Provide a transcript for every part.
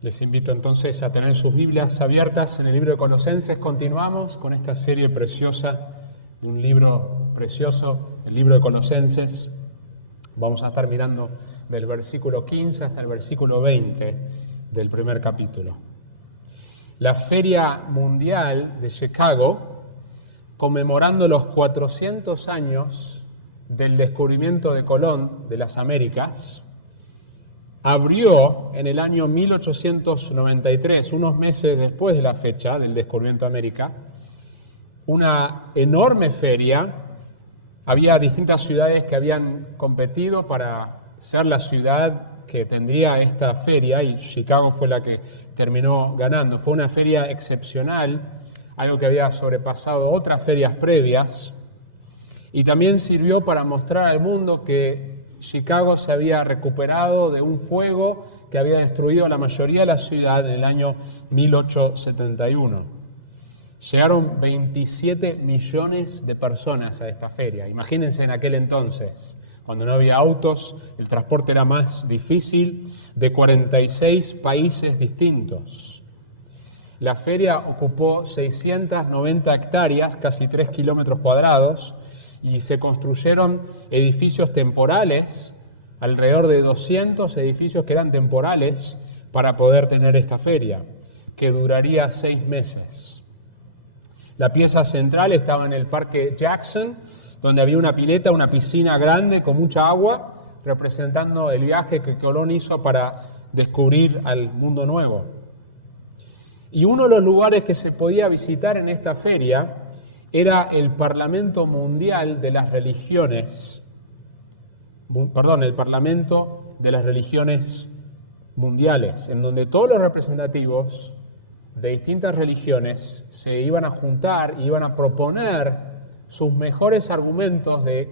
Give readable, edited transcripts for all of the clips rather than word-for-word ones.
Les invito entonces a tener sus Biblias abiertas en el libro de Colosenses. Continuamos con esta serie preciosa de un libro precioso, el libro de Colosenses. Vamos a estar mirando del versículo 15 hasta el versículo 20 del primer capítulo. La Feria Mundial de Chicago, conmemorando los 400 años del descubrimiento de Colón de las Américas, abrió en el año 1893, unos meses después de la fecha del descubrimiento de América, una enorme feria. Había distintas ciudades que habían competido para ser la ciudad que tendría esta feria y Chicago fue la que terminó ganando. Fue una feria excepcional, algo que había sobrepasado otras ferias previas, y también sirvió para mostrar al mundo que Chicago se había recuperado de un fuego que había destruido la mayoría de la ciudad en el año 1871. Llegaron 27 millones de personas a esta feria. Imagínense en aquel entonces, cuando no había autos, el transporte era más difícil, de 46 países distintos. La feria ocupó 690 hectáreas, casi 3 kilómetros cuadrados, y se construyeron edificios temporales, alrededor de 200 edificios que eran temporales para poder tener esta feria, que duraría 6 meses. La pieza central estaba en el Parque Jackson, donde había una pileta, una piscina grande con mucha agua, representando el viaje que Colón hizo para descubrir al mundo nuevo. Y uno de los lugares que se podía visitar en esta feria era el Parlamento Mundial de las Religiones, el Parlamento de las Religiones Mundiales, en donde todos los representativos de distintas religiones se iban a juntar y iban a proponer sus mejores argumentos de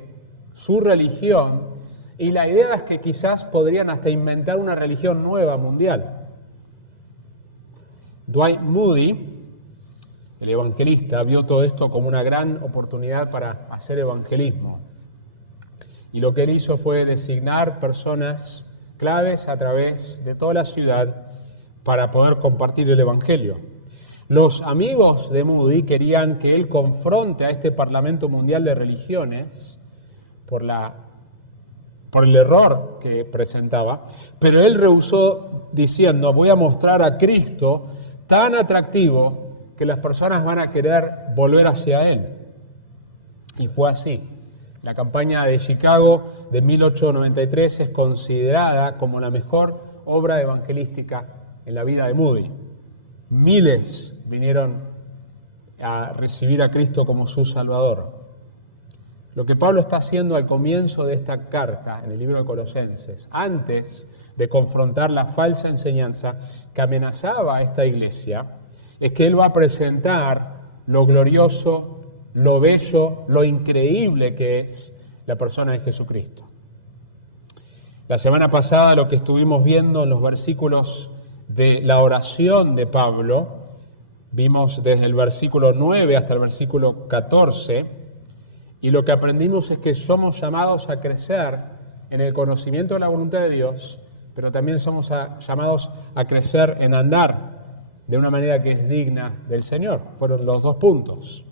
su religión, y la idea es que quizás podrían hasta inventar una religión nueva mundial. Dwight Moody, el evangelista, vio todo esto como una gran oportunidad para hacer evangelismo. Y lo que él hizo fue designar personas claves a través de toda la ciudad para poder compartir el evangelio. Los amigos de Moody querían que él confronte a este Parlamento Mundial de Religiones por el error que presentaba, pero él rehusó diciendo: voy a mostrar a Cristo tan atractivo que las personas van a querer volver hacia Él. Y fue así. La campaña de Chicago de 1893 es considerada como la mejor obra evangelística en la vida de Moody. Miles vinieron a recibir a Cristo como su Salvador. Lo que Pablo está haciendo al comienzo de esta carta, en el libro de Colosenses, antes de confrontar la falsa enseñanza que amenazaba a esta iglesia, es que él va a presentar lo glorioso, lo bello, lo increíble que es la persona de Jesucristo. La semana pasada lo que estuvimos viendo en los versículos de la oración de Pablo, vimos desde el versículo 9 hasta el versículo 14, y lo que aprendimos es que somos llamados a crecer en el conocimiento de la voluntad de Dios, pero también somos llamados a crecer en andar de una manera que es digna del Señor. Fueron los dos puntos.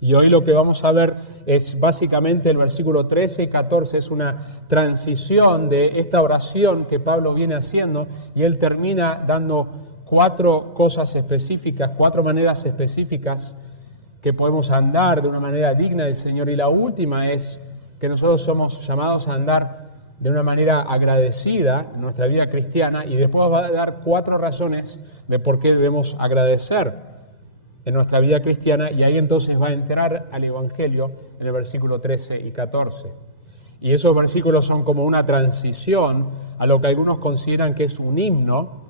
Y hoy lo que vamos a ver es básicamente el versículo 13 y 14, es una transición de esta oración que Pablo viene haciendo, y él termina dando 4 cosas específicas, 4 maneras específicas que podemos andar de una manera digna del Señor, y la última es que nosotros somos llamados a andar de una manera agradecida en nuestra vida cristiana, y después va a dar 4 razones de por qué debemos agradecer en nuestra vida cristiana, y ahí entonces va a entrar al Evangelio en el versículo 13 y 14. Y esos versículos son como una transición a lo que algunos consideran que es un himno.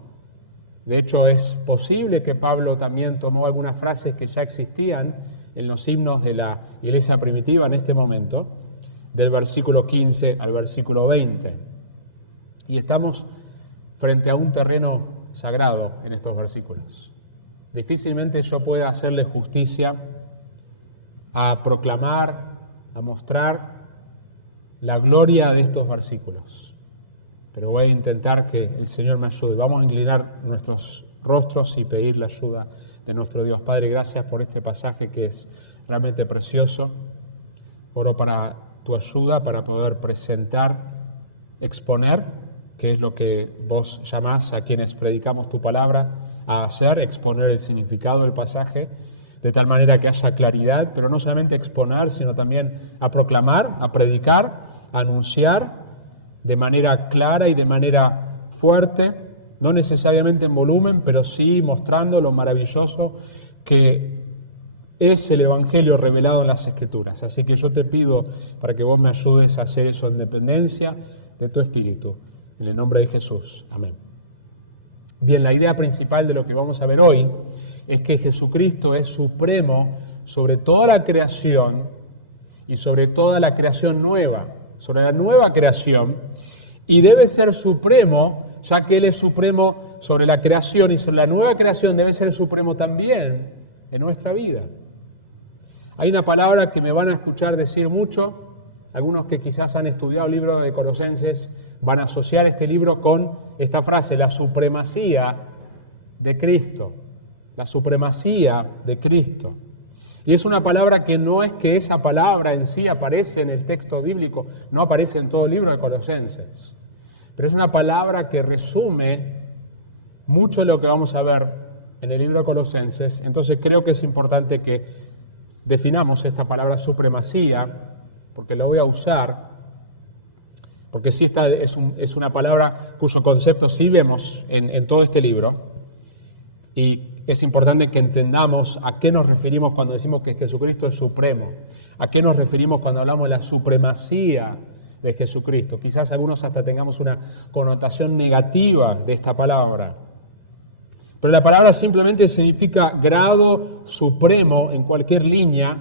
De hecho, es posible que Pablo también tomó algunas frases que ya existían en los himnos de la iglesia primitiva en este momento, del versículo 15 al versículo 20. Y estamos frente a un terreno sagrado en estos versículos. Difícilmente yo pueda hacerle justicia a proclamar, a mostrar la gloria de estos versículos. pero voy a intentar que el Señor me ayude. Vamos a inclinar nuestros rostros y pedir la ayuda de nuestro Dios. Padre, gracias por este pasaje que es realmente precioso. Oro para tu ayuda, para poder presentar, exponer, que es lo que vos llamás a quienes predicamos tu palabra a hacer, exponer el significado del pasaje, de tal manera que haya claridad, pero no solamente exponer, sino también a proclamar, a predicar, a anunciar de manera clara y de manera fuerte, no necesariamente en volumen, pero sí mostrando lo maravilloso que es el Evangelio revelado en las Escrituras. Así que yo te pido para que vos me ayudes a hacer eso en dependencia de tu Espíritu. En el nombre de Jesús. Amén. Bien, la idea principal de lo que vamos a ver hoy es que Jesucristo es supremo sobre toda la creación y sobre toda la creación nueva, sobre la nueva creación, y debe ser supremo, ya que Él es supremo sobre la creación y sobre la nueva creación debe ser supremo también en nuestra vida. Hay una palabra que me van a escuchar decir mucho, algunos que quizás han estudiado el libro de Colosenses van a asociar este libro con esta frase, la supremacía de Cristo, la supremacía de Cristo. Y es una palabra que no es que esa palabra en sí aparece en el texto bíblico, no aparece en todo el libro de Colosenses, pero es una palabra que resume mucho de lo que vamos a ver en el libro de Colosenses. Entonces creo que es importante que definamos esta palabra supremacía, porque la voy a usar, porque sí es una palabra cuyo concepto sí vemos en todo este libro, y es importante que entendamos a qué nos referimos cuando decimos que Jesucristo es supremo, a qué nos referimos cuando hablamos de la supremacía de Jesucristo. Quizás algunos hasta tengamos una connotación negativa de esta palabra, pero la palabra simplemente significa grado supremo en cualquier línea.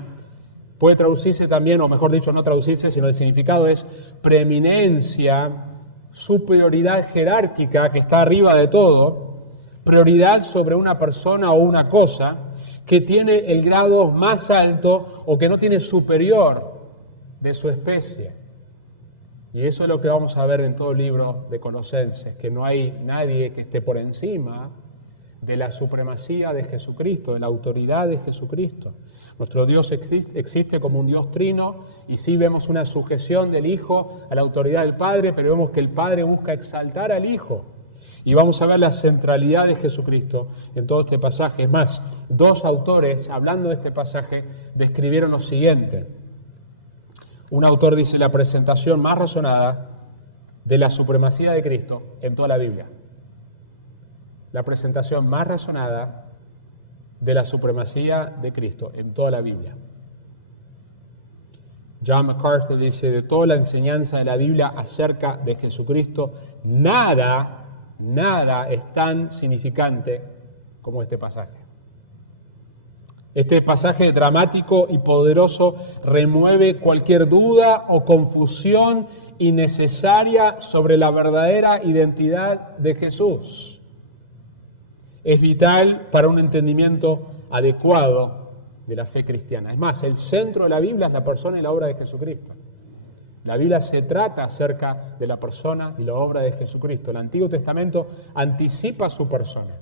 Puede traducirse también, o mejor dicho, no traducirse, sino el significado es preeminencia, superioridad jerárquica que está arriba de todo, prioridad sobre una persona o una cosa que tiene el grado más alto o que no tiene superior de su especie. Y eso es lo que vamos a ver en todo el libro de Colosenses, que no hay nadie que esté por encima de la supremacía de Jesucristo, de la autoridad de Jesucristo. Nuestro Dios existe como un Dios trino y sí vemos una sujeción del Hijo a la autoridad del Padre, pero vemos que el Padre busca exaltar al Hijo. Y vamos a ver la centralidad de Jesucristo en todo este pasaje. Es más, dos autores, hablando de este pasaje, describieron lo siguiente. Un autor dice la presentación más razonada de la supremacía de Cristo en toda la Biblia. La presentación más razonada de la supremacía de Cristo en toda la Biblia. John MacArthur dice, de toda la enseñanza de la Biblia acerca de Jesucristo, nada es tan significante como este pasaje. Este pasaje dramático y poderoso remueve cualquier duda o confusión innecesaria sobre la verdadera identidad de Jesús. Es vital para un entendimiento adecuado de la fe cristiana. Es más, el centro de la Biblia es la persona y la obra de Jesucristo. La Biblia se trata acerca de la persona y la obra de Jesucristo. El Antiguo Testamento anticipa su persona.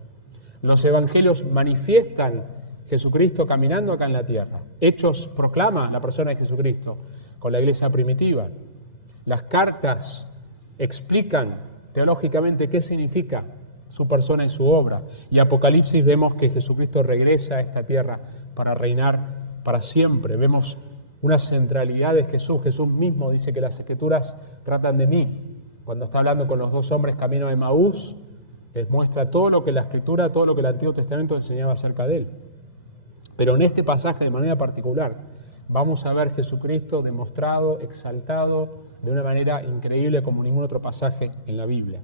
Los evangelios manifiestan Jesucristo caminando acá en la tierra. Hechos proclama la persona de Jesucristo con la iglesia primitiva. Las cartas explican teológicamente qué significa su persona y su obra. Y Apocalipsis vemos que Jesucristo regresa a esta tierra para reinar para siempre. Vemos una centralidad de Jesús. Jesús mismo dice que las Escrituras tratan de mí. Cuando está hablando con los dos hombres camino de Emaús, les muestra todo lo que la Escritura, todo lo que el Antiguo Testamento enseñaba acerca de Él. Pero en este pasaje de manera particular vamos a ver Jesucristo demostrado, exaltado de una manera increíble como ningún otro pasaje en la Biblia.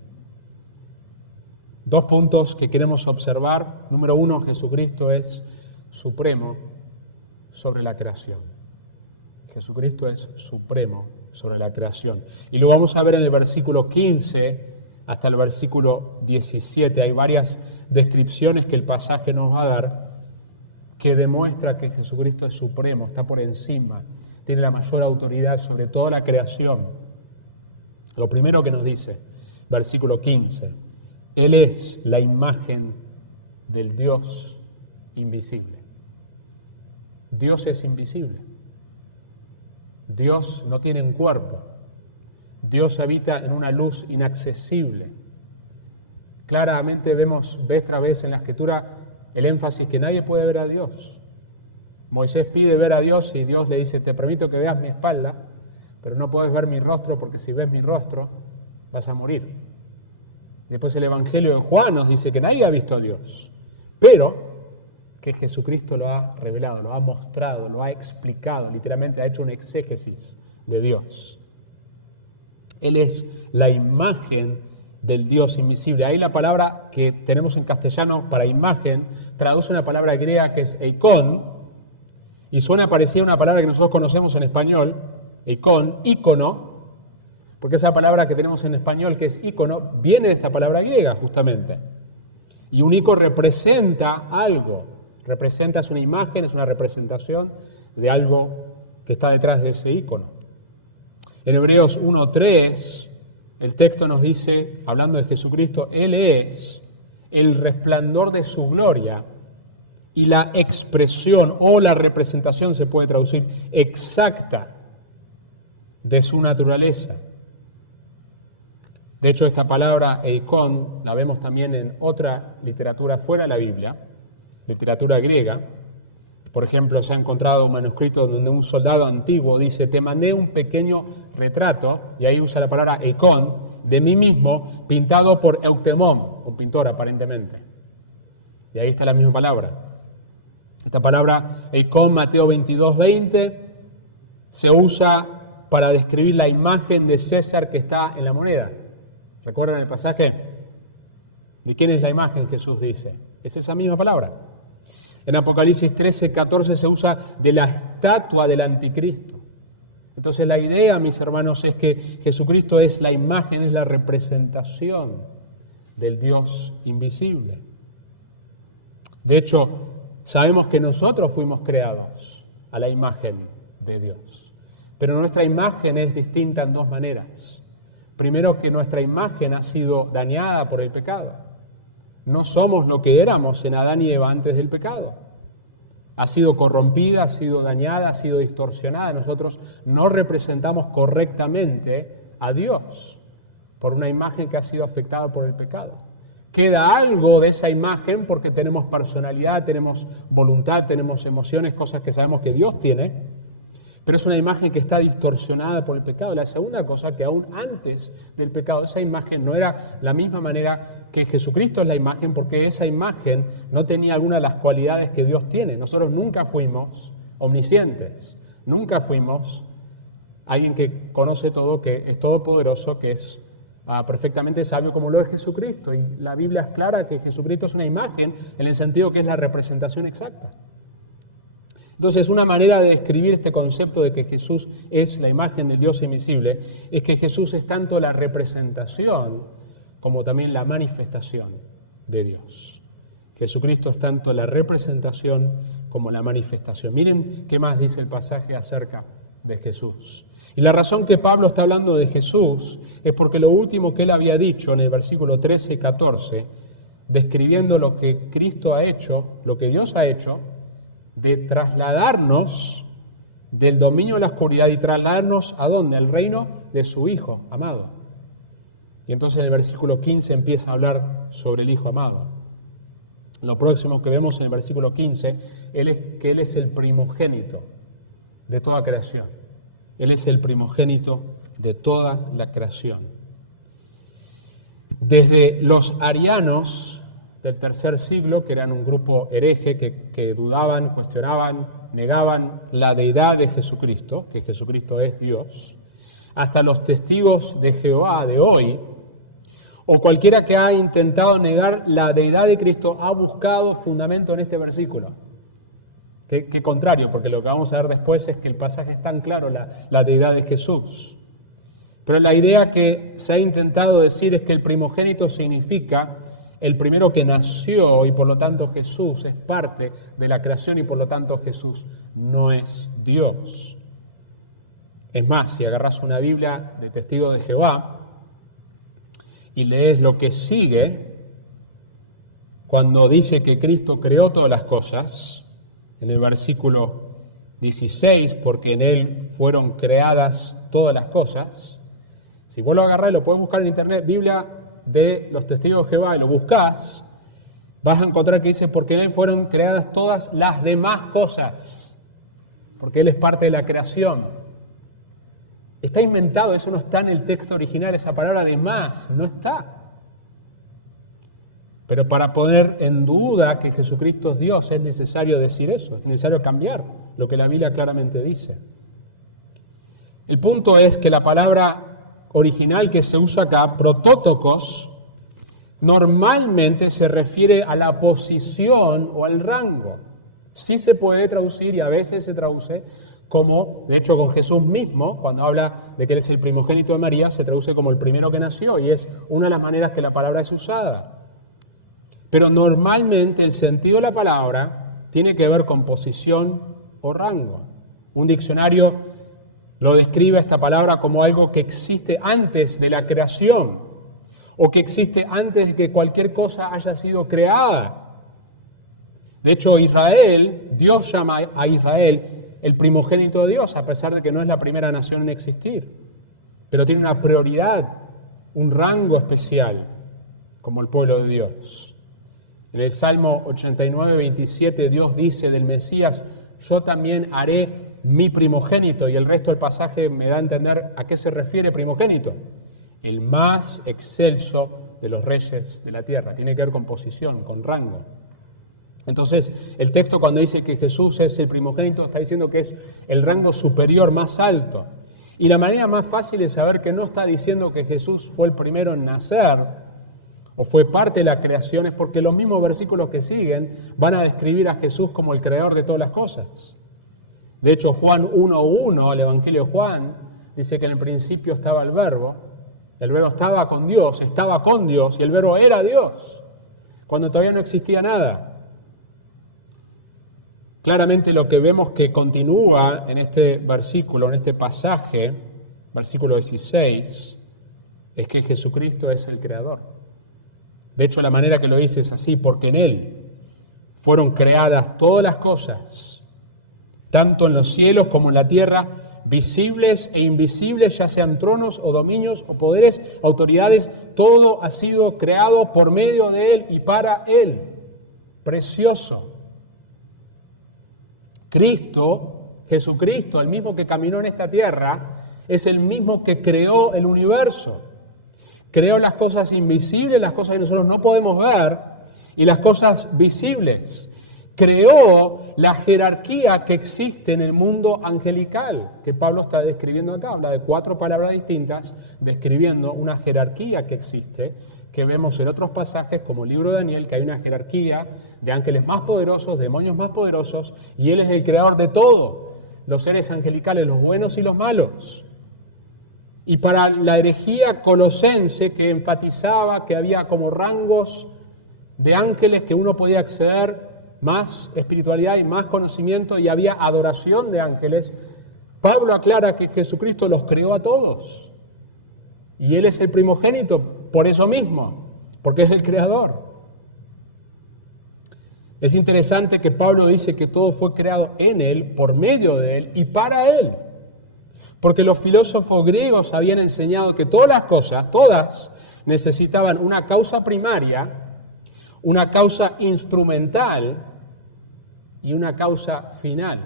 Dos puntos que queremos observar. Número uno, Jesucristo es supremo sobre la creación. Jesucristo es supremo sobre la creación. Y lo vamos a ver en el versículo 15 hasta el versículo 17. Hay varias descripciones que el pasaje nos va a dar que demuestra que Jesucristo es supremo, está por encima, tiene la mayor autoridad sobre toda la creación. Lo primero que nos dice, versículo 15. Él es la imagen del Dios invisible. Dios es invisible. Dios no tiene un cuerpo. Dios habita en una luz inaccesible. Claramente vemos vez tras vez en la Escritura el énfasis que nadie puede ver a Dios. Moisés pide ver a Dios y Dios le dice, te permito que veas mi espalda, pero no puedes ver mi rostro porque si ves mi rostro vas a morir. Después el Evangelio de Juan nos dice que nadie ha visto a Dios, pero que Jesucristo lo ha revelado, lo ha mostrado, lo ha explicado, literalmente ha hecho un exégesis de Dios. Él es la imagen del Dios invisible. Ahí la palabra que tenemos en castellano para imagen traduce una palabra griega que es eikon, y suena parecida a una palabra que nosotros conocemos en español, eikon, ícono, porque esa palabra que tenemos en español que es ícono viene de esta palabra griega justamente. Y un icono representa algo, es una imagen, es una representación de algo que está detrás de ese ícono. En Hebreos 1:3, el texto nos dice, hablando de Jesucristo, Él es el resplandor de su gloria y la expresión o la representación, se puede traducir, exacta de su naturaleza. De hecho, esta palabra eikon la vemos también en otra literatura fuera de la Biblia, literatura griega. Por ejemplo, se ha encontrado un manuscrito donde un soldado antiguo dice, te mandé un pequeño retrato, y ahí usa la palabra eikon, de mí mismo, pintado por Euctemón, un pintor aparentemente. Y ahí está la misma palabra. Esta palabra eikon, Mateo 22:20, se usa para describir la imagen de César que está en la moneda. ¿Recuerdan el pasaje? ¿De quién es la imagen? Jesús dice. Es esa misma palabra. En Apocalipsis 13:14 se usa de la estatua del anticristo. Entonces la idea, mis hermanos, es que Jesucristo es la imagen, es la representación del Dios invisible. De hecho, sabemos que nosotros fuimos creados a la imagen de Dios. Pero nuestra imagen es distinta en dos maneras. Primero, que nuestra imagen ha sido dañada por el pecado. No somos lo que éramos en Adán y Eva antes del pecado. Ha sido corrompida, ha sido dañada, ha sido distorsionada. Nosotros no representamos correctamente a Dios por una imagen que ha sido afectada por el pecado. Queda algo de esa imagen porque tenemos personalidad, tenemos voluntad, tenemos emociones, cosas que sabemos que Dios tiene, pero es una imagen que está distorsionada por el pecado. La segunda cosa, que aún antes del pecado, esa imagen no era la misma manera que Jesucristo es la imagen, porque esa imagen no tenía alguna de las cualidades que Dios tiene. Nosotros nunca fuimos omniscientes, nunca fuimos alguien que conoce todo, que es todopoderoso, que es perfectamente sabio como lo es Jesucristo. Y la Biblia es clara que Jesucristo es una imagen en el sentido que es la representación exacta. Entonces, una manera de describir este concepto de que Jesús es la imagen del Dios invisible es que Jesús es tanto la representación como también la manifestación de Dios. Jesucristo es tanto la representación como la manifestación. Miren qué más dice el pasaje acerca de Jesús. Y la razón que Pablo está hablando de Jesús es porque lo último que él había dicho en el versículo 13 y 14, describiendo lo que Cristo ha hecho, lo que Dios ha hecho, de trasladarnos del dominio de la oscuridad y trasladarnos ¿a dónde? Al reino de su Hijo amado. Y entonces en el versículo 15 empieza a hablar sobre el Hijo amado. Lo próximo que vemos en el versículo 15 es que Él es el primogénito de toda creación. Él es el primogénito de toda la creación. Desde los arianos del tercer siglo, que eran un grupo hereje que dudaban, cuestionaban, negaban la deidad de Jesucristo, que Jesucristo es Dios, hasta los testigos de Jehová de hoy, o cualquiera que ha intentado negar la deidad de Cristo, ha buscado fundamento en este versículo. Que contrario, porque lo que vamos a ver después es que el pasaje es tan claro, la deidad de Jesús. Pero la idea que se ha intentado decir es que el primogénito significa el primero que nació, y por lo tanto Jesús es parte de la creación y por lo tanto Jesús no es Dios. Es más, si agarras una Biblia de Testigos de Jehová y lees lo que sigue, cuando dice que Cristo creó todas las cosas, en el versículo 16, porque en Él fueron creadas todas las cosas. Si vos lo agarrás, lo podés buscar en internet, Biblia de los Testigos de Jehová, y lo buscás, vas a encontrar que dice, porque en Él fueron creadas todas las demás cosas, porque Él es parte de la creación. Está inventado, eso no está en el texto original, esa palabra demás, no está. Pero para poner en duda que Jesucristo es Dios es necesario decir eso, es necesario cambiar lo que la Biblia claramente dice. El punto es que la palabra original que se usa acá, protótokos, normalmente se refiere a la posición o al rango. Sí se puede traducir y a veces se traduce como, de hecho con Jesús mismo, cuando habla de que Él es el primogénito de María, se traduce como el primero que nació y es una de las maneras que la palabra es usada. Pero normalmente el sentido de la palabra tiene que ver con posición o rango. Un diccionario lo describe esta palabra como algo que existe antes de la creación o que existe antes de que cualquier cosa haya sido creada. De hecho, Dios llama a Israel el primogénito de Dios, a pesar de que no es la primera nación en existir. Pero tiene una prioridad, un rango especial, como el pueblo de Dios. En el Salmo 89, 27, Dios dice del Mesías, yo también haré mi primogénito, y el resto del pasaje me da a entender a qué se refiere primogénito. El más excelso de los reyes de la tierra. Tiene que ver con posición, con rango. Entonces, el texto cuando dice que Jesús es el primogénito, está diciendo que es el rango superior, más alto. Y la manera más fácil de saber que no está diciendo que Jesús fue el primero en nacer, o fue parte de la creación, es porque los mismos versículos que siguen van a describir a Jesús como el creador de todas las cosas. De hecho, Juan 1:1, el Evangelio de Juan, dice que en el principio estaba el Verbo estaba con Dios y el Verbo era Dios, cuando todavía no existía nada. Claramente lo que vemos que continúa en este versículo, en este pasaje, versículo 16, es que Jesucristo es el creador. De hecho, la manera que lo dice es así, porque en Él fueron creadas todas las cosas, tanto en los cielos como en la tierra, visibles e invisibles, ya sean tronos o dominios o poderes, autoridades, todo ha sido creado por medio de Él y para Él. Precioso. Jesucristo, el mismo que caminó en esta tierra, es el mismo que creó el universo. Creó las cosas invisibles, las cosas que nosotros no podemos ver, y las cosas visibles. Creó la jerarquía que existe en el mundo angelical, que Pablo está describiendo acá. Habla de 4 palabras distintas, describiendo una jerarquía que existe, que vemos en otros pasajes, como el libro de Daniel, que hay una jerarquía de ángeles más poderosos, demonios más poderosos, y Él es el creador de todo, los seres angelicales, los buenos y los malos. Y para la herejía colosense, que enfatizaba que había como rangos de ángeles que uno podía acceder, más espiritualidad y más conocimiento, y había adoración de ángeles, Pablo aclara que Jesucristo los creó a todos. Y Él es el primogénito por eso mismo, porque es el creador. Es interesante que Pablo dice que todo fue creado en Él, por medio de Él y para Él. Porque los filósofos griegos habían enseñado que todas las cosas, todas, necesitaban una causa primaria, una causa instrumental y una causa final.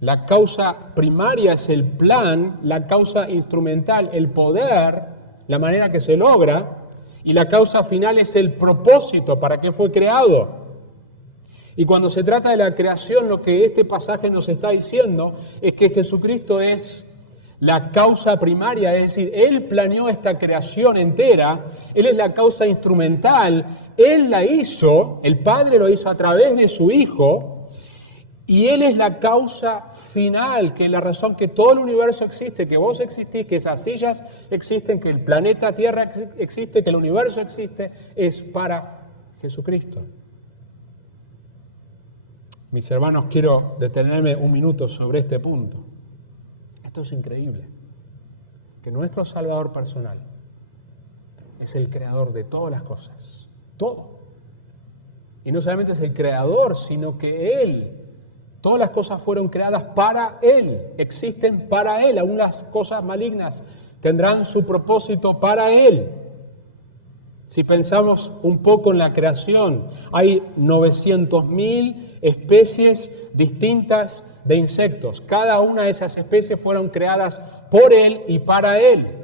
La causa primaria es el plan, la causa instrumental, el poder, la manera que se logra, y la causa final es el propósito, para qué fue creado. Y cuando se trata de la creación, lo que este pasaje nos está diciendo es que Jesucristo es la causa primaria, es decir, Él planeó esta creación entera, Él es la causa instrumental, Él la hizo, el Padre lo hizo a través de su Hijo, y Él es la causa final, que es la razón que todo el universo existe, que vos existís, que esas sillas existen, que el planeta Tierra existe, que el universo existe, es para Jesucristo. Mis hermanos, quiero detenerme un minuto sobre este punto. Esto es increíble. Que nuestro Salvador personal, es el creador de todas las cosas, todo. Y no solamente es el creador, sino que Él, todas las cosas fueron creadas para Él, existen para Él, aún las cosas malignas tendrán su propósito para Él. Si pensamos un poco en la creación, hay 900.000 especies distintas de insectos. Cada una de esas especies fueron creadas por Él y para Él.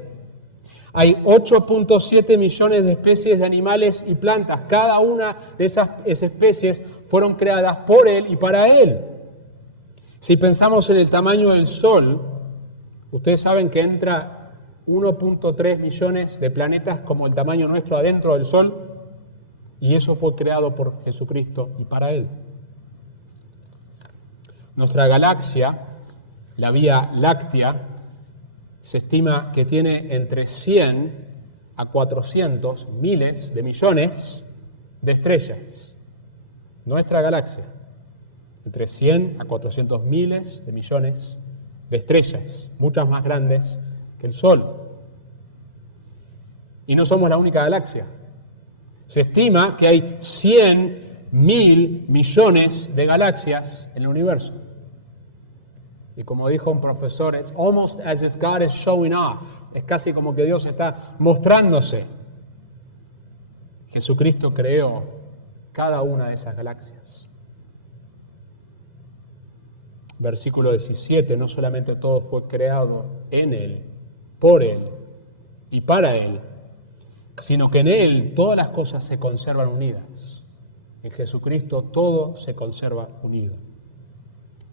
Hay 8.7 millones de especies de animales y plantas. Cada una de esas especies fueron creadas por Él y para Él. Si pensamos en el tamaño del Sol, ustedes saben que entra 1.3 millones de planetas como el tamaño nuestro adentro del Sol, y eso fue creado por Jesucristo y para Él. Nuestra galaxia, la Vía Láctea, se estima que tiene entre 100 a 400 miles de millones de estrellas. Nuestra galaxia, entre 100 a 400 miles de millones de estrellas, muchas más grandes que el Sol. Y no somos la única galaxia. Se estima que hay 100.000 millones de galaxias en el universo. Y como dijo un profesor, it's almost as if God is showing off. Es casi como que Dios está mostrándose. Jesucristo creó cada una de esas galaxias. Versículo 17, no solamente todo fue creado en Él, por Él y para Él, sino que en Él todas las cosas se conservan unidas. En Jesucristo todo se conserva unido.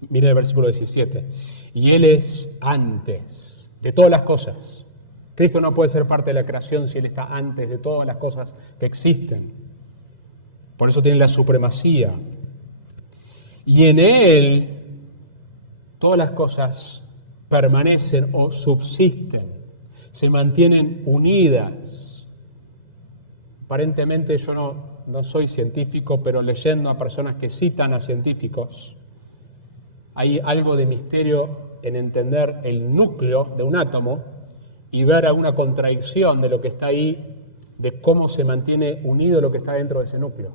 Mire el versículo 17. Y Él es antes de todas las cosas. Cristo no puede ser parte de la creación si Él está antes de todas las cosas que existen. Por eso tiene la supremacía. Y en Él todas las cosas permanecen o subsisten, se mantienen unidas. Aparentemente yo no soy científico, pero leyendo a personas que citan a científicos, hay algo de misterio en entender el núcleo de un átomo y ver alguna contradicción de lo que está ahí, de cómo se mantiene unido lo que está dentro de ese núcleo.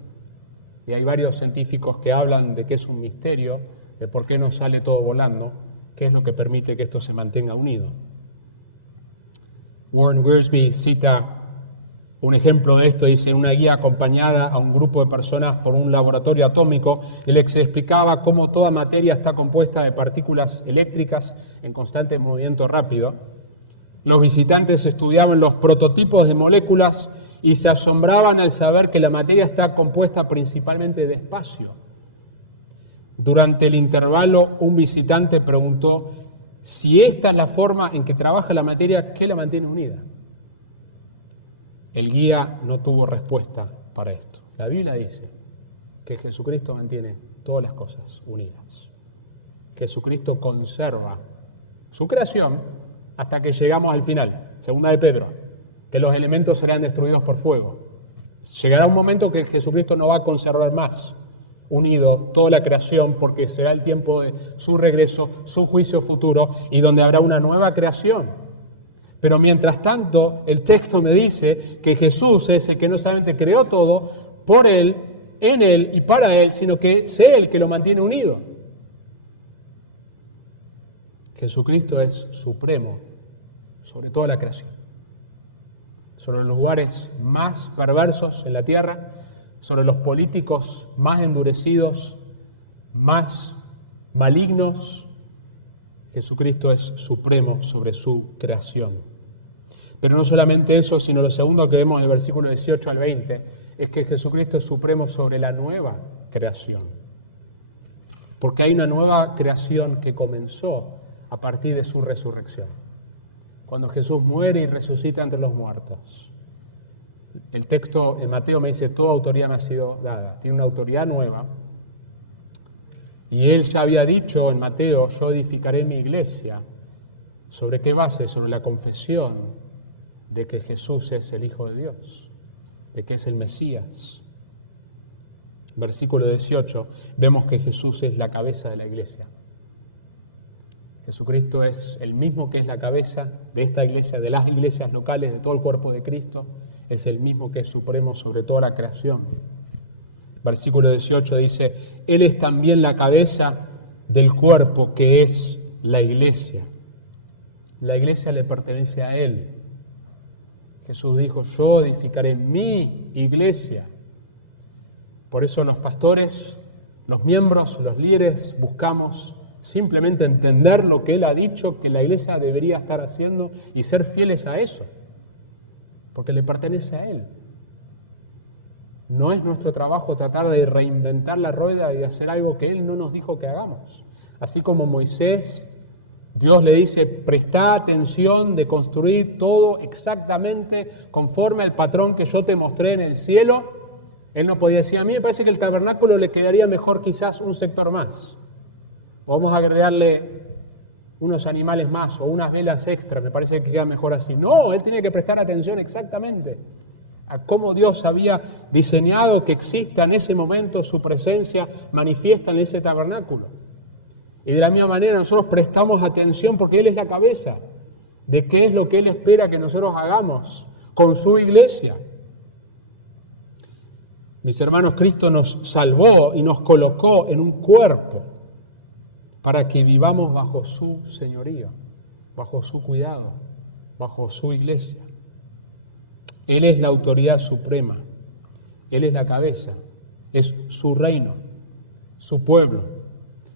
Y hay varios científicos que hablan de que es un misterio, de por qué no sale todo volando, qué es lo que permite que esto se mantenga unido. Warren Wiersbe cita un ejemplo de esto, dice, una guía acompañada a un grupo de personas por un laboratorio atómico, y les explicaba cómo toda materia está compuesta de partículas eléctricas en constante movimiento rápido. Los visitantes estudiaban los prototipos de moléculas y se asombraban al saber que la materia está compuesta principalmente de espacio. Durante el intervalo, un visitante preguntó si esta es la forma en que trabaja la materia, ¿qué la mantiene unida? El guía no tuvo respuesta para esto. La Biblia dice que Jesucristo mantiene todas las cosas unidas. Jesucristo conserva su creación hasta que llegamos al final. Segunda de Pedro, que los elementos serán destruidos por fuego. Llegará un momento que Jesucristo no va a conservar más unido toda la creación, porque será el tiempo de su regreso, su juicio futuro, y donde habrá una nueva creación. Pero mientras tanto, el texto me dice que Jesús es el que no solamente creó todo por Él, en Él y para Él, sino que es Él que lo mantiene unido. Jesucristo es supremo sobre toda la creación, sobre los lugares más perversos en la tierra, sobre los políticos más endurecidos, más malignos. Jesucristo es supremo sobre su creación. Pero no solamente eso, sino lo segundo que vemos en el versículo 18 al 20, es que Jesucristo es supremo sobre la nueva creación. Porque hay una nueva creación que comenzó a partir de su resurrección. Cuando Jesús muere y resucita entre los muertos. El texto en Mateo me dice, toda autoridad me ha sido dada. Tiene una autoridad nueva. Y Él ya había dicho en Mateo, yo edificaré mi iglesia. ¿Sobre qué base? Sobre la confesión de que Jesús es el Hijo de Dios, de que es el Mesías. Versículo 18, vemos que Jesús es la cabeza de la iglesia. Jesucristo es el mismo que es la cabeza de esta iglesia, de las iglesias locales, de todo el cuerpo de Cristo. Es el mismo que es supremo sobre toda la creación. Versículo 18 dice, Él es también la cabeza del cuerpo que es la iglesia. La iglesia le pertenece a Él. Jesús dijo, yo edificaré mi iglesia. Por eso los pastores, los miembros, los líderes, buscamos simplemente entender lo que Él ha dicho que la iglesia debería estar haciendo y ser fieles a eso, porque le pertenece a Él. No es nuestro trabajo tratar de reinventar la rueda y de hacer algo que Él no nos dijo que hagamos. Así como Moisés, Dios le dice, presta atención de construir todo exactamente conforme al patrón que yo te mostré en el cielo. Él no podía decir, a mí me parece que el tabernáculo le quedaría mejor quizás un sector más. O vamos a agregarle unos animales más o unas velas extra, me parece que queda mejor así. No, Él tiene que prestar atención exactamente a cómo Dios había diseñado que exista en ese momento su presencia manifiesta en ese tabernáculo. Y de la misma manera nosotros prestamos atención porque Él es la cabeza de qué es lo que Él espera que nosotros hagamos con su iglesia. Mis hermanos, Cristo nos salvó y nos colocó en un cuerpo para que vivamos bajo su señorío, bajo su cuidado, bajo su iglesia. Él es la autoridad suprema, Él es la cabeza, es su reino, su pueblo,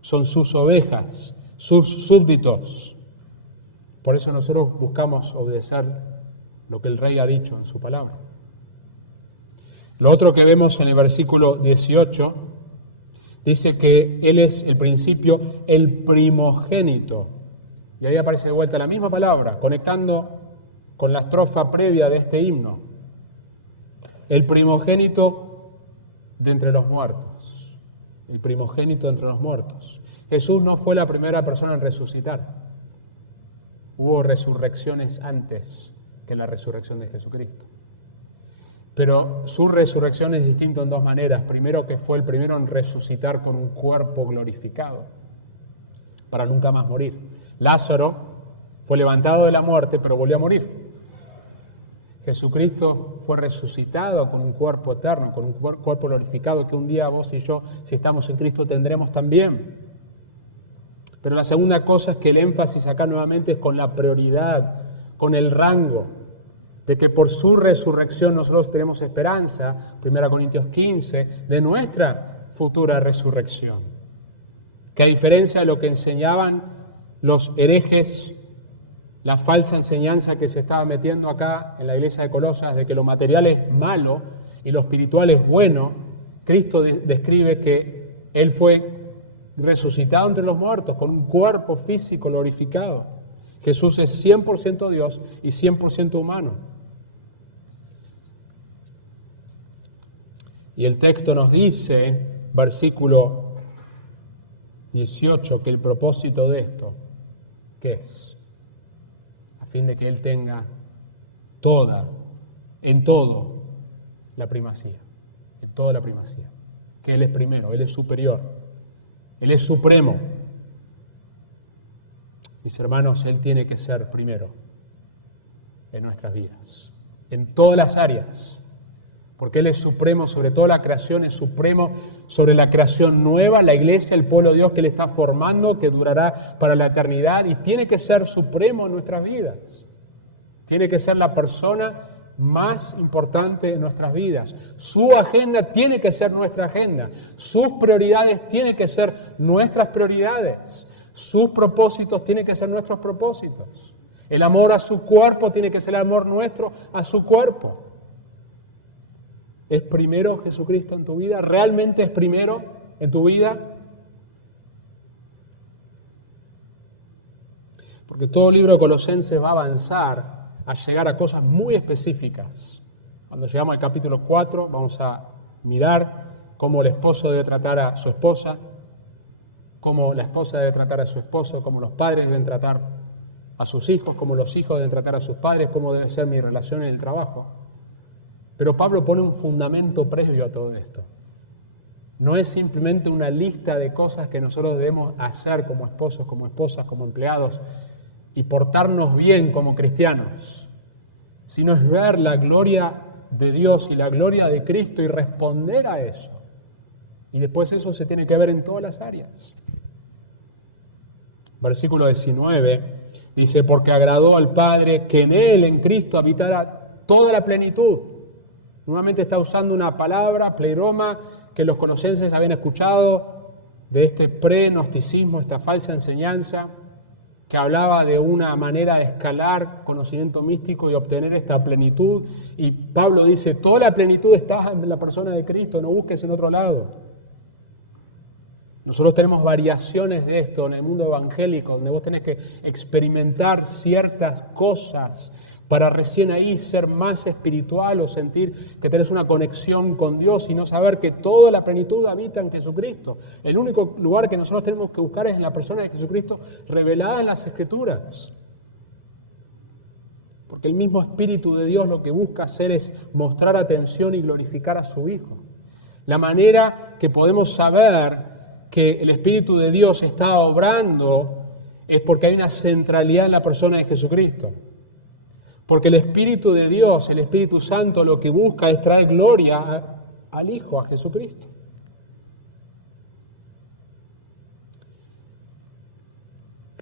son sus ovejas, sus súbditos. Por eso nosotros buscamos obedecer lo que el Rey ha dicho en su palabra. Lo otro que vemos en el versículo 18 dice que Él es el principio, el primogénito. Y ahí aparece de vuelta la misma palabra, conectando con la estrofa previa de este himno. El primogénito de entre los muertos. El primogénito entre los muertos. Jesús no fue la primera persona en resucitar. Hubo resurrecciones antes que la resurrección de Jesucristo. Pero su resurrección es distinta en dos maneras. Primero, que fue el primero en resucitar con un cuerpo glorificado, para nunca más morir. Lázaro fue levantado de la muerte, pero volvió a morir. Jesucristo fue resucitado con un cuerpo eterno, con un cuerpo glorificado, que un día vos y yo, si estamos en Cristo, tendremos también. Pero la segunda cosa es que el énfasis acá nuevamente es con la prioridad, con el rango, de que por su resurrección nosotros tenemos esperanza, 1 Corintios 15, de nuestra futura resurrección. Que a diferencia de lo que enseñaban los herejes, la falsa enseñanza que se estaba metiendo acá en la iglesia de Colosas, de que lo material es malo y lo espiritual es bueno, Cristo describe que Él fue resucitado entre los muertos con un cuerpo físico glorificado. Jesús es 100% Dios y 100% humano. Y el texto nos dice, versículo 18, que el propósito de esto, ¿qué es? A fin de que Él tenga en todo, la primacía. En toda la primacía. Que Él es primero, Él es superior, Él es supremo. Mis hermanos, Él tiene que ser primero en nuestras vidas, en todas las áreas. Porque Él es supremo sobre toda la creación, es supremo sobre la creación nueva, la iglesia, el pueblo de Dios que Él está formando, que durará para la eternidad, y tiene que ser supremo en nuestras vidas. Tiene que ser la persona más importante en nuestras vidas. Su agenda tiene que ser nuestra agenda. Sus prioridades tienen que ser nuestras prioridades. Sus propósitos tienen que ser nuestros propósitos. El amor a su cuerpo tiene que ser el amor nuestro a su cuerpo. ¿Es primero Jesucristo en tu vida? ¿Realmente es primero en tu vida? Porque todo el libro de Colosenses va a avanzar a llegar a cosas muy específicas. Cuando llegamos al capítulo 4 vamos a mirar cómo el esposo debe tratar a su esposa, cómo la esposa debe tratar a su esposo, cómo los padres deben tratar a sus hijos, cómo los hijos deben tratar a sus padres, cómo debe ser mi relación en el trabajo. Pero Pablo pone un fundamento previo a todo esto. no es simplemente una lista de cosas que nosotros debemos hacer como esposos, como esposas, como empleados y portarnos bien como cristianos, sino es ver la gloria de Dios y la gloria de Cristo y responder a eso. Y después eso se tiene que ver en todas las áreas. Versículo 19 dice, porque agradó al Padre que en Él, en Cristo, habitara toda la plenitud. Nuevamente está usando una palabra, pleroma, que los colosenses habían escuchado de este pre-gnosticismo, esta falsa enseñanza, que hablaba de una manera de escalar conocimiento místico y obtener esta plenitud. Y Pablo dice, toda la plenitud está en la persona de Cristo, no busques en otro lado. Nosotros tenemos variaciones de esto en el mundo evangélico, donde vos tenés que experimentar ciertas cosas para recién ahí ser más espiritual o sentir que tenés una conexión con Dios y no saber que toda la plenitud habita en Jesucristo. El único lugar que nosotros tenemos que buscar es en la persona de Jesucristo revelada en las Escrituras. Porque el mismo Espíritu de Dios lo que busca hacer es mostrar atención y glorificar a su Hijo. La manera que podemos saber que el Espíritu de Dios está obrando es porque hay una centralidad en la persona de Jesucristo. Porque el Espíritu de Dios, el Espíritu Santo, lo que busca es traer gloria al Hijo, a Jesucristo.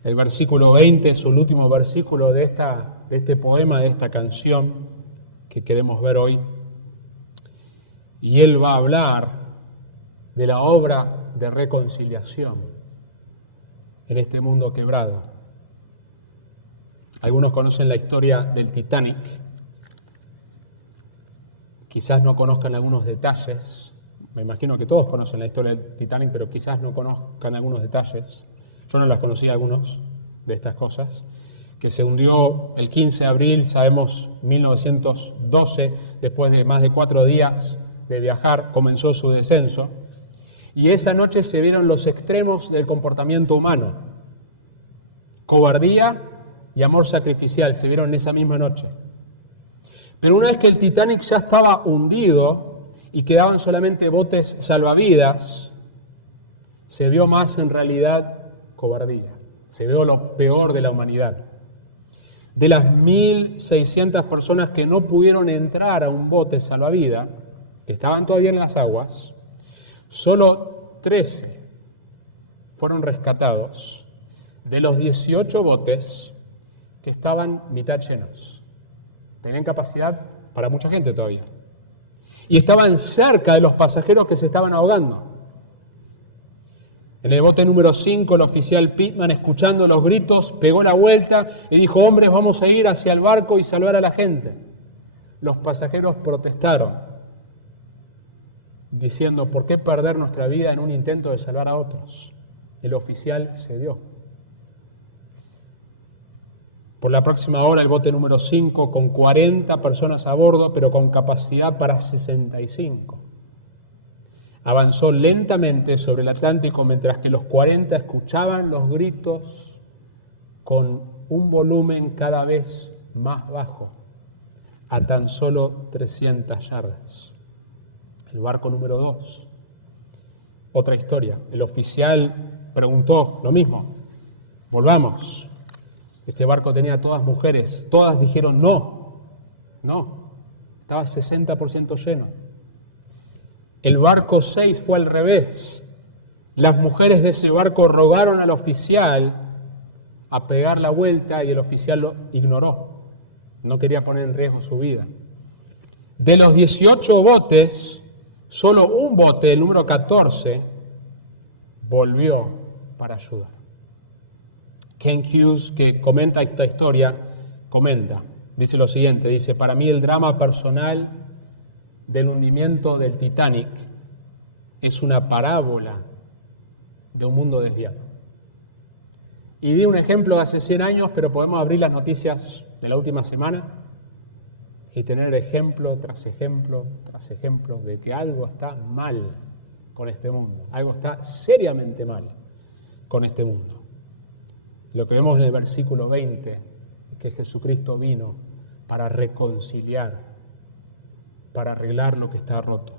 El versículo 20 es el último versículo de este poema, de esta canción que queremos ver hoy. Y él va a hablar de la obra de reconciliación en este mundo quebrado. Algunos conocen la historia del Titanic, quizás no conozcan algunos detalles, me imagino que todos conocen la historia del Titanic, pero quizás no conozcan algunos detalles. Yo no las conocí algunos de estas cosas, que se hundió el 15 de abril, sabemos, 1912, después de más de 4 días de viajar, comenzó su descenso. Y esa noche se vieron los extremos del comportamiento humano. Cobardía y amor sacrificial se vieron en esa misma noche. Pero una vez que el Titanic ya estaba hundido y quedaban solamente botes salvavidas, se vio más en realidad cobardía. Se vio lo peor de la humanidad. De las 1.600 personas que no pudieron entrar a un bote salvavidas, que estaban todavía en las aguas, solo 13 fueron rescatados de los 18 botes que estaban mitad llenos. Tenían capacidad para mucha gente todavía. Y estaban cerca de los pasajeros que se estaban ahogando. En el bote número 5, el oficial Pittman, escuchando los gritos, pegó la vuelta y dijo, hombres, vamos a ir hacia el barco y salvar a la gente. Los pasajeros protestaron, diciendo, ¿por qué perder nuestra vida en un intento de salvar a otros? El oficial cedió. Por la próxima hora, el bote número 5, con 40 personas a bordo, pero con capacidad para 65, avanzó lentamente sobre el Atlántico mientras que los 40 escuchaban los gritos con un volumen cada vez más bajo, a tan solo 300 yardas. El barco número 2, otra historia. El oficial preguntó lo mismo, volvamos. Este barco tenía todas mujeres, todas dijeron no, estaba 60% lleno. El barco 6 fue al revés. Las mujeres de ese barco rogaron al oficial a pegar la vuelta y el oficial lo ignoró. No quería poner en riesgo su vida. De los 18 botes, solo un bote, el número 14, volvió para ayudar. Ken Hughes, que comenta esta historia, dice lo siguiente, dice, para mí el drama personal del hundimiento del Titanic es una parábola de un mundo desviado. Y di un ejemplo de hace 100 años, pero podemos abrir las noticias de la última semana y tener ejemplo tras ejemplo tras ejemplo de que algo está mal con este mundo, algo está seriamente mal con este mundo. Lo que vemos en el versículo 20 es que Jesucristo vino para reconciliar, para arreglar lo que está roto.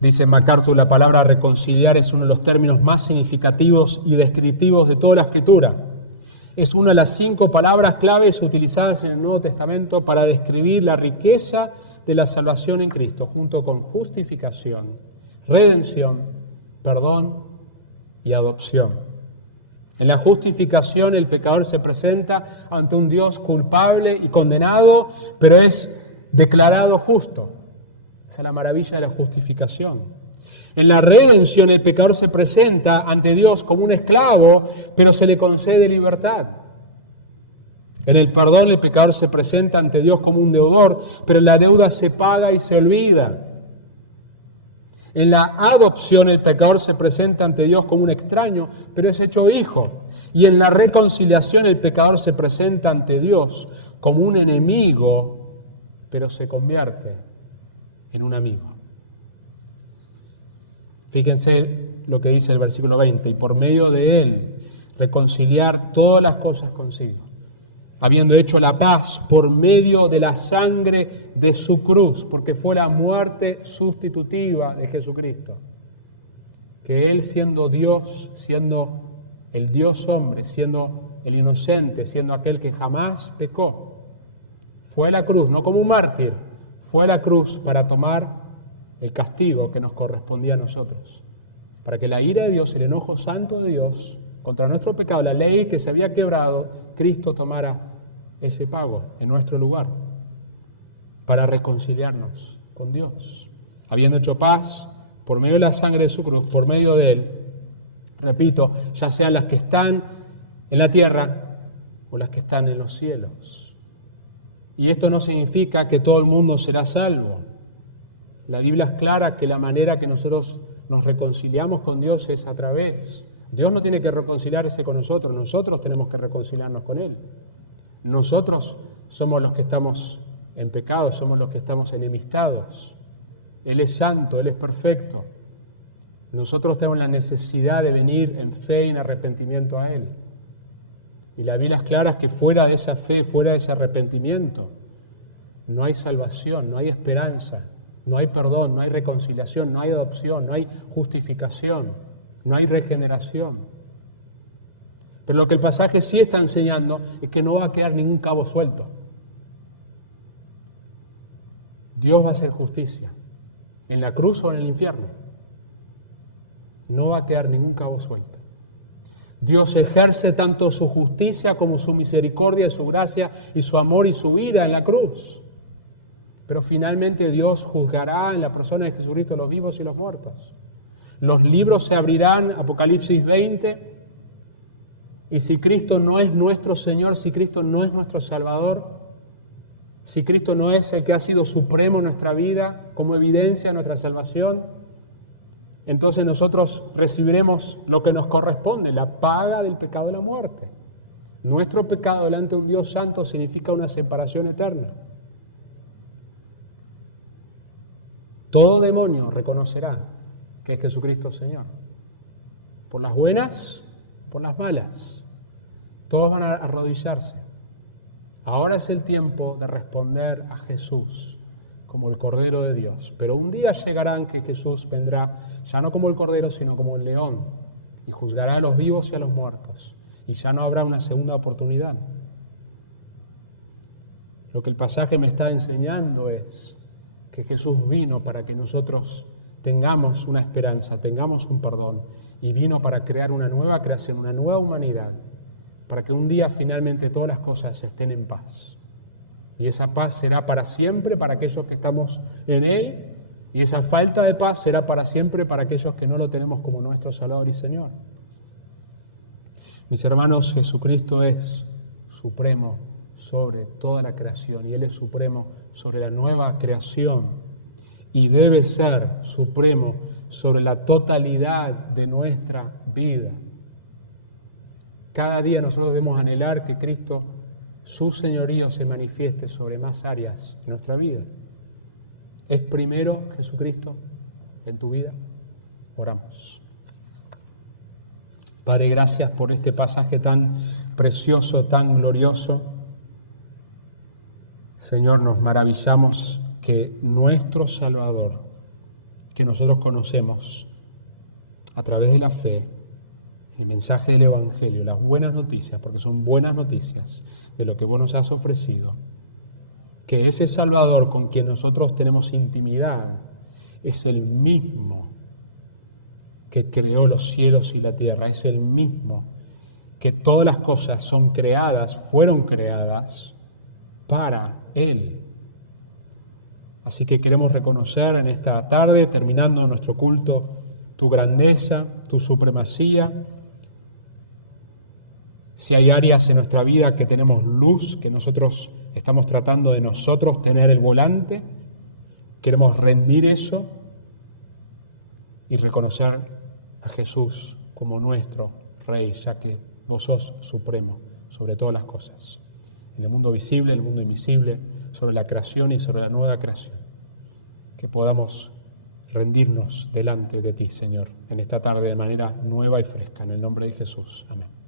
Dice MacArthur, la palabra reconciliar es uno de los términos más significativos y descriptivos de toda la Escritura. Es una de las 5 palabras claves utilizadas en el Nuevo Testamento para describir la riqueza de la salvación en Cristo, junto con justificación, redención, perdón y adopción. En la justificación el pecador se presenta ante un Dios culpable y condenado, pero es declarado justo. Esa es la maravilla de la justificación. En la redención el pecador se presenta ante Dios como un esclavo, pero se le concede libertad. En el perdón el pecador se presenta ante Dios como un deudor, pero la deuda se paga y se olvida. En la adopción el pecador se presenta ante Dios como un extraño, pero es hecho hijo. Y en la reconciliación el pecador se presenta ante Dios como un enemigo, pero se convierte en un amigo. Fíjense lo que dice el versículo 20, y por medio de él reconciliar todas las cosas consigo, habiendo hecho la paz por medio de la sangre de su cruz, porque fue la muerte sustitutiva de Jesucristo, que él siendo Dios, siendo el Dios hombre, siendo el inocente, siendo aquel que jamás pecó, fue a la cruz, no como un mártir, fue a la cruz para tomar el castigo que nos correspondía a nosotros, para que la ira de Dios, el enojo santo de Dios contra nuestro pecado, la ley que se había quebrado, Cristo tomara ese pago en nuestro lugar para reconciliarnos con Dios, habiendo hecho paz por medio de la sangre de su cruz, por medio de él, repito, ya sean las que están en la tierra o las que están en los cielos. Y esto no significa que todo el mundo será salvo. La Biblia es clara que la manera que nosotros nos reconciliamos con Dios es a través. Dios no tiene que reconciliarse con nosotros, nosotros tenemos que reconciliarnos con Él. Nosotros somos los que estamos en pecado, somos los que estamos enemistados. Él es santo, Él es perfecto. Nosotros tenemos la necesidad de venir en fe y en arrepentimiento a Él. Y la Biblia es clara que fuera de esa fe, fuera de ese arrepentimiento, no hay salvación, no hay esperanza, no hay perdón, no hay reconciliación, no hay adopción, no hay justificación, no hay regeneración. Pero lo que el pasaje sí está enseñando es que no va a quedar ningún cabo suelto. Dios va a hacer justicia, en la cruz o en el infierno. No va a quedar ningún cabo suelto. Dios ejerce tanto su justicia como su misericordia, su gracia y su amor y su vida en la cruz. Pero finalmente Dios juzgará en la persona de Jesucristo los vivos y los muertos. Los libros se abrirán, Apocalipsis 20, y si Cristo no es nuestro Señor, si Cristo no es nuestro Salvador, si Cristo no es el que ha sido supremo en nuestra vida como evidencia de nuestra salvación, entonces nosotros recibiremos lo que nos corresponde, la paga del pecado de la muerte. Nuestro pecado delante de un Dios santo significa una separación eterna. Todo demonio reconocerá que es Jesucristo Señor. Por las buenas, por las malas. Todos van a arrodillarse. Ahora es el tiempo de responder a Jesús como el Cordero de Dios. Pero un día llegarán que Jesús vendrá, ya no como el Cordero, sino como el león, y juzgará a los vivos y a los muertos. Y ya no habrá una segunda oportunidad. Lo que el pasaje me está enseñando es que Jesús vino para que nosotros tengamos una esperanza, tengamos un perdón, y vino para crear una nueva creación, una nueva humanidad, para que un día finalmente todas las cosas estén en paz. Y esa paz será para siempre para aquellos que estamos en Él, y esa falta de paz será para siempre para aquellos que no lo tenemos como nuestro Salvador y Señor. Mis hermanos, Jesucristo es supremo sobre toda la creación, y Él es supremo sobre la nueva creación, y debe ser supremo sobre la totalidad de nuestra vida. Cada día nosotros debemos anhelar que Cristo, su señorío, se manifieste sobre más áreas de nuestra vida. ¿Es primero Jesucristo en tu vida? Oramos. Padre, gracias por este pasaje tan precioso, tan glorioso. Señor, nos maravillamos que nuestro Salvador, que nosotros conocemos a través de la fe, el mensaje del Evangelio, las buenas noticias, porque son buenas noticias de lo que vos nos has ofrecido, que ese Salvador con quien nosotros tenemos intimidad es el mismo que creó los cielos y la tierra, es el mismo que todas las cosas son creadas, fueron creadas para Él. Así que queremos reconocer en esta tarde, terminando nuestro culto, tu grandeza, tu supremacía. Si hay áreas en nuestra vida que tenemos luz, que nosotros estamos tratando de nosotros tener el volante, queremos rendir eso y reconocer a Jesús como nuestro Rey, ya que vos sos supremo sobre todas las cosas, en el mundo visible, en el mundo invisible, sobre la creación y sobre la nueva creación. Que podamos rendirnos delante de ti, Señor, en esta tarde de manera nueva y fresca, en el nombre de Jesús. Amén.